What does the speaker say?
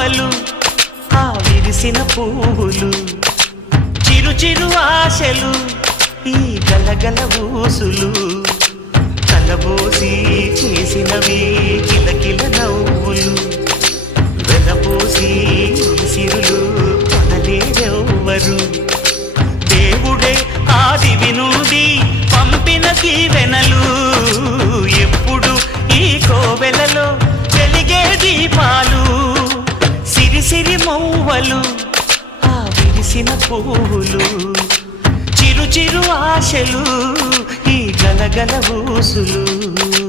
మౌవలు ఆ విరిసిన పువ్వులు చిరు చిరు ఆశలు ఈ గలగల ఊసులు కలబోసి చేసినవి కిలకిల నవ్వులు వెలబోసి సిరులు కొనలేరెవ్వరు దేవుడే ఆదివి నుండి పంపిన దీవెనలు ఎప్పుడు ఈ కోవెలలో వెలిగే దీపాలు సిరి సిరి మౌవలు ఆ విరిసిన పువ్వులు చిరు చిరు ఆశలు ఈ గలగల ఊసులు